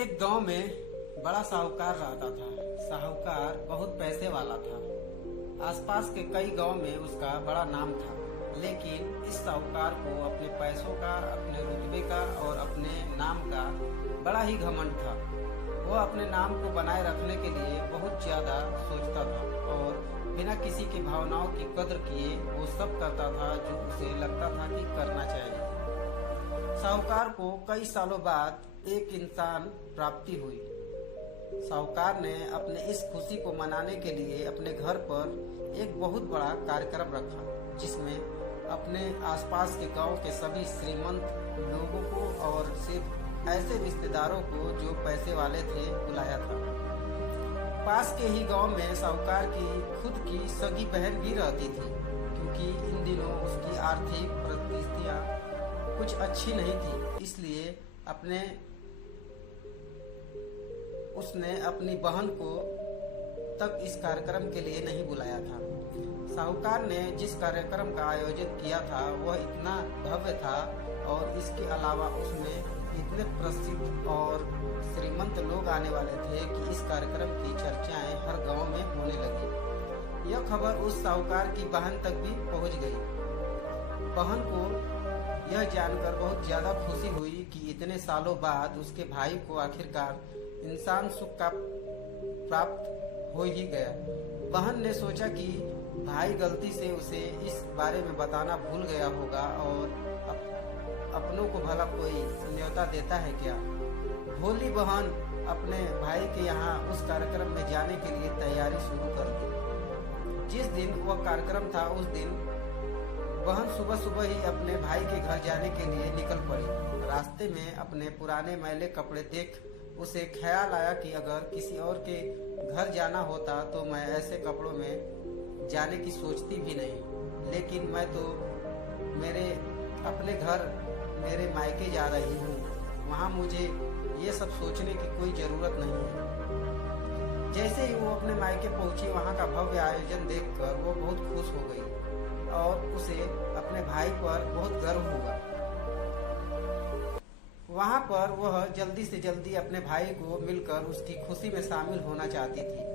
एक गांव में बड़ा साहूकार रहता था। साहूकार बहुत पैसे वाला था। आसपास के कई गांव में उसका बड़ा नाम था, लेकिन इस साहूकार को अपने पैसों का, अपने रुतबे का और अपने नाम का बड़ा ही घमंड था। वह अपने नाम को बनाए रखने के लिए बहुत ज्यादा सोचता था और बिना किसी की भावनाओं की कद्र किए वो सब करता था जो उसे लगता था कि करना चाहिए। साहूकार को कई सालों बाद एक इंसान प्राप्ति हुई। साहूकार ने अपने इस खुशी को मनाने के लिए अपने घर पर एक बहुत बड़ा कार्यक्रम रखा, जिसमें अपने आसपास के गांव के सभी श्रीमंत लोगों को और सिर्फ ऐसे रिश्तेदारों को जो पैसे वाले थे बुलाया था। पास के ही गांव में साहूकार की खुद की सगी बहन भी रहती थी, क्योंकि इन दिनों उसकी आर्थिक परिस्थितियां कुछ अच्छी नहीं थी, इसलिए उसने अपनी बहन को तक इस कार्यक्रम के लिए नहीं बुलाया था। साहूकार ने जिस कार्यक्रम का आयोजन किया था वह इतना भव्य था और इसके अलावा उसमें इतने प्रसिद्ध और श्रीमंत लोग आने वाले थे कि इस कार्यक्रम की चर्चाएं हर गांव में होने लगी। यह खबर उस साहूकार की बहन तक भी पहुंच गई। बहन को यह जानकर बहुत ज्यादा खुशी हुई कि इतने सालों बाद उसके भाई को आखिरकार इंसान सुख का प्राप्त हो ही गया। बहन ने सोचा कि भाई गलती से उसे इस बारे में बताना भूल गया होगा और अपनों को भला कोई न्योता देता है क्या। भोली बहन अपने भाई के यहाँ उस कार्यक्रम में जाने के लिए तैयारी शुरू कर दी। जिस दिन वह कार्यक्रम था उस दिन बहन सुबह सुबह ही अपने भाई के घर जाने के लिए निकल पड़ी। रास्ते में अपने पुराने मैले कपड़े देख उसे ख्याल आया कि अगर किसी और के घर जाना होता तो मैं ऐसे कपड़ों में जाने की सोचती भी नहीं, लेकिन मैं तो अपने घर मेरे मायके जा रही हूँ, वहाँ मुझे ये सब सोचने की कोई जरूरत नहीं है। जैसे ही वो अपने मायके पहुंची, वहाँ का भव्य आयोजन देखकर वो बहुत खुश हो गई और उसे अपने भाई पर बहुत गर्व हुआ। वहाँ पर वह जल्दी से जल्दी अपने भाई को मिलकर उसकी खुशी में शामिल होना चाहती थी।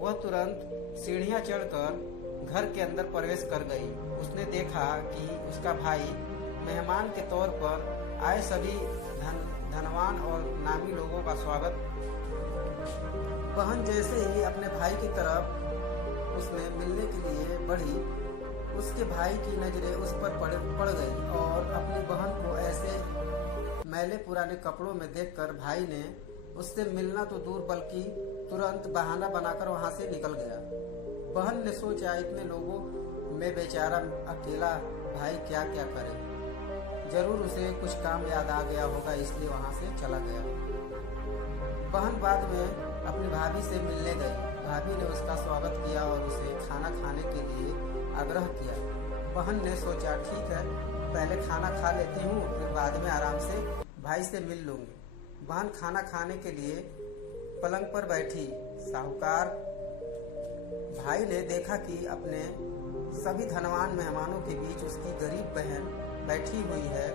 वह तुरंत सीढ़ियाँ चढ़कर घर के अंदर प्रवेश कर गई। उसने देखा कि उसका भाई मेहमान के तौर पर आए सभी धनवान और नामी लोगों का स्वागत। बहन जैसे ही अपने भाई की तरफ उसने मिलने के लिए बढ़ी, उसके भाई की नजरें उस पर पड़ गई और अपनी बहन को ऐसे मैले पुराने कपड़ों में देखकर भाई ने उससे मिलना तो दूर बल्कि तुरंत बहाना बनाकर वहां से निकल गया। बहन ने सोचा, इतने लोगों में बेचारा अकेला भाई क्या क्या करे, जरूर उसे कुछ काम याद आ गया होगा, इसलिए वहां से चला गया। बहन बाद में अपनी भाभी से मिलने गई। भाभी ने उसका स्वागत किया और उसे खाना खाने के लिए आग्रह किया। बहन ने सोचा, ठीक है, पहले खाना खा लेती हूँ, फिर बाद में आराम से भाई से मिल लूंगी। बहन खाना खाने के लिए पलंग पर बैठी। साहूकार भाई ने देखा कि अपने सभी धनवान मेहमानों के बीच उसकी गरीब बहन बैठी हुई है।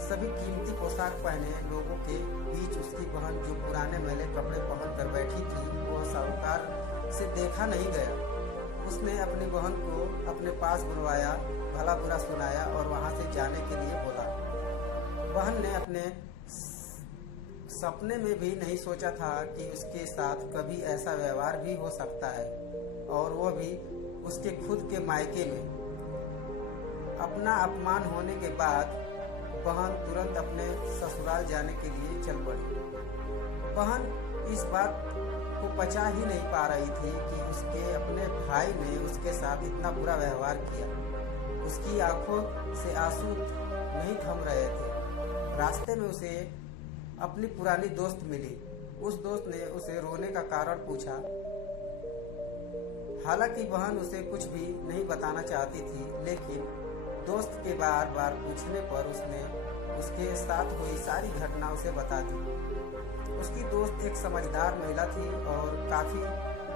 सभी कीमती पोशाक पहने लोगों के बीच उसकी बहन जो पुराने मैले कपड़े पहनकर बैठी थी, वह साहूकार से देखा नहीं गया। उसने अपनी बहन को अपने पास बुलवाया, भला बुरा सुनाया और वहां से जाने के लिए बोला। बहन ने अपने सपने में भी नहीं सोचा था कि उसके साथ कभी ऐसा व्यवहार भी हो सकता है, और वह भी उसके खुद के मायके में। अपना अपमान होने के बाद बहन तुरंत अपने ससुराल जाने के लिए चल पड़ी। बहन इस बात को पचा ही नहीं पा रही थी कि उसके अपने भाई ने उसके साथ इतना बुरा व्यवहार किया। उसकी आंखों से आंसू नहीं थम रहे थे। रास्ते में उसे अपनी पुरानी दोस्त मिली। उस दोस्त ने उसे रोने का कारण पूछा। हालांकि बहन उसे कुछ भी नहीं बताना चाहती थी, लेकिन दोस्त के बार बार पूछने पर उसने उसके साथ हुई सारी घटना उसे बता दी। उसकी दोस्त एक समझदार महिला थी और काफी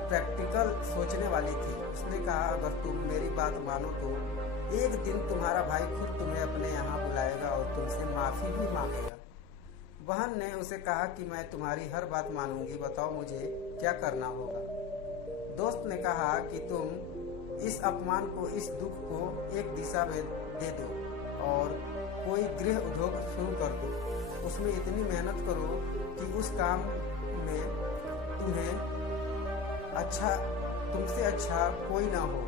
प्रैक्टिकल सोचने वाली थी। उसने कहा, अगर तुम मेरी बात मानो तो एक दिन तुम्हारा भाई खुद तुम्हें अपने यहाँ बुलाएगा और तुमसे माफी भी मांगेगा। बहन ने उसे कहा कि मैं तुम्हारी हर बात मानूंगी, बताओ मुझे क्या करना होगा। दोस्त ने कहा कि तुम इस अपमान को, इस दुख को एक दिशा में दे दो और कोई गृह उद्योग शुरू कर दो। उसमें इतनी मेहनत करो कि उस काम में तुमसे अच्छा कोई ना हो।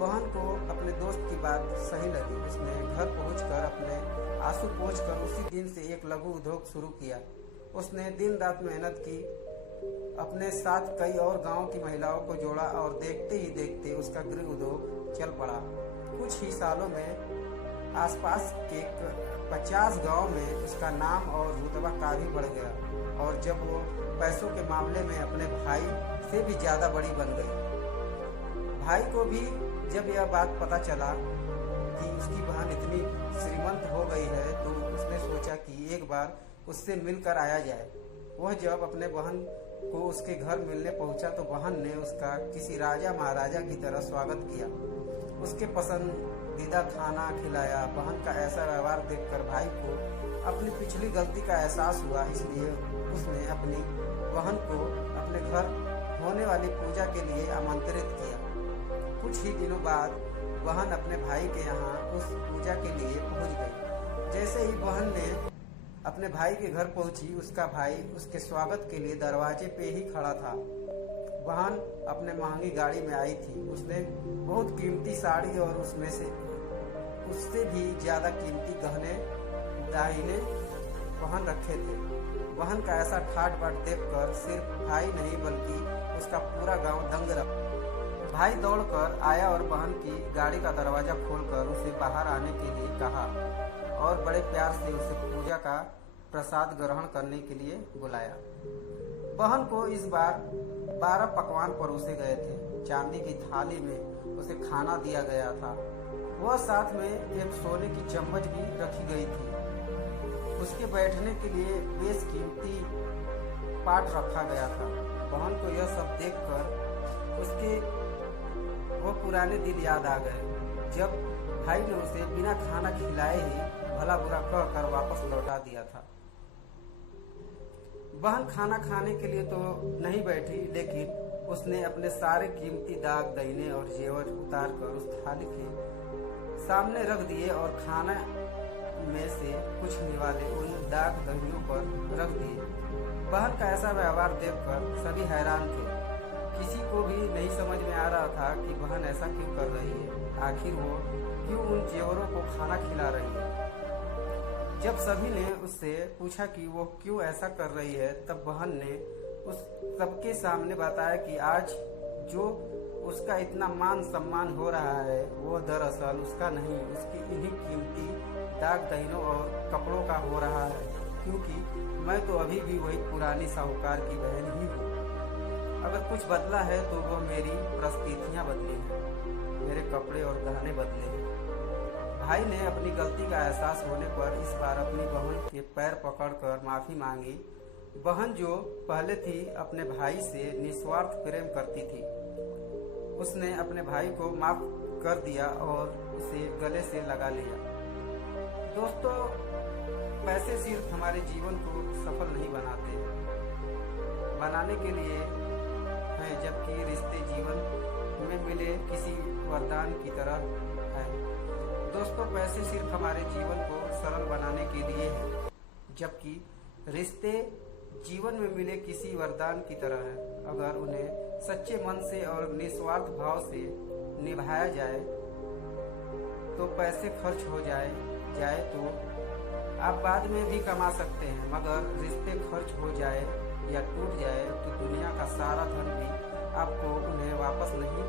बहन को अपने दोस्त की बात सही लगी। उसने घर पहुंचकर अपने आंसू पोंछकर उसी दिन से एक लघु उद्योग शुरू किया। उसने दिन रात मेहनत की, अपने साथ कई और गांव की महिलाओं को जोड़ा और देखते ही देखते उसका गृह उद्योग चल पड़ा। कुछ ही सालों में आसपास के 50 गांव में उसका नाम और रुतबा काफी बढ़ गया और जब वो पैसों के मामले में अपने भाई से भी ज्यादा बड़ी बन गई। भाई को भी जब यह बात पता चला कि उसकी बहन इतनी श्रीमंत हो गई है तो उसने सोचा कि एक बार उससे मिलकर आया जाए। वह जब अपने बहन को उसके घर मिलने पहुंचा तो बहन ने उसका किसी राजा महाराजा की तरह स्वागत किया, उसके पसंदीदा खाना खिलाया। बहन का ऐसा व्यवहार देखकर भाई को अपनी पिछली गलती का एहसास हुआ, इसलिए उसने अपनी बहन को अपने घर होने वाली पूजा के लिए आमंत्रित किया। कुछ ही दिनों बाद बहन अपने भाई के यहाँ उस पूजा के लिए पहुंच गई। जैसे ही बहन ने अपने भाई के घर पहुंची, उसका भाई उसके स्वागत के लिए दरवाजे पे ही खड़ा था। बहन अपने महंगी गाड़ी में आई थी। उसने बहुत कीमती साड़ी और उससे भी ज्यादा कीमती गहने दाहिने पहन रखे थे। बहन का ऐसा ठाट बाट देखकर सिर्फ भाई नहीं बल्कि उसका पूरा गांव दंग रहा। भाई दौड़कर आया और बहन की गाड़ी का दरवाजा खोलकर उसे बाहर आने के लिए कहा और बड़े प्यार से उसे पूजा का प्रसाद ग्रहण करने के लिए बुलाया। बहन को इस बार 12 पकवान परोसे गए थे। चांदी की थाली में उसे खाना दिया गया था। वह साथ में एक सोने की चम्मच भी रखी गई थी। उसके बैठने के लिए बेशकीमती पाट रखा गया था। बहन को यह सब देखकर उसके वो पुराने दिन याद आ गए जब भाई ने उसे बिना खाना खिलाए ही भला बुरा कहकर वापस लौटा दिया था। बहन खाना खाने के लिए तो नहीं बैठी, लेकिन उसने अपने सारे कीमती दाग दहीने और जेवर उतार कर उस थाली के सामने रख दिए और खाना में से कुछ निवाले उन दाग दहियों पर रख दिए। बहन का ऐसा व्यवहार देखकर सभी हैरान थे। किसी को भी नहीं समझ में आ रहा था कि बहन ऐसा क्यों कर रही है। आखिर वो क्यों उन जेवरों को खाना खिला रही है। जब सभी ने उससे पूछा कि वो क्यों ऐसा कर रही है, तब बहन ने उस सबके सामने बताया कि आज जो उसका इतना मान सम्मान हो रहा है वो दरअसल उसका नहीं, उसकी इन्हीं कीमती दाग दहीनों और कपड़ों का हो रहा है, क्योंकि मैं तो अभी भी वही पुरानी साहूकार की बहन ही हूँ। अगर कुछ बदला है तो वो मेरी परिस्थितियाँ बदली हैं, मेरे कपड़े और गहने बदले हैं। भाई ने अपनी गलती का एहसास होने पर इस बार अपनी बहन के पैर पकड़कर माफी मांगी। बहन जो पहले थी अपने भाई से निस्वार्थ प्रेम करती थी, उसने अपने भाई को माफ कर दिया और उसे गले से लगा लिया। दोस्तों, पैसे सिर्फ हमारे जीवन को सफल नहीं बनाते, बनाने के लिए हैं, जबकि रिश्ते जीवन में मिले किसी वरदान की तरह है। दोस्तों, पैसे सिर्फ हमारे जीवन को सरल बनाने के लिए है, जबकि रिश्ते जीवन में मिले किसी वरदान की तरह है। अगर उन्हें सच्चे मन से और निस्वार्थ भाव से निभाया जाए तो पैसे खर्च हो जाए तो आप बाद में भी कमा सकते हैं, मगर रिश्ते खर्च हो जाए या टूट जाए तो दुनिया का सारा धन भी आपको उन्हें वापस नहीं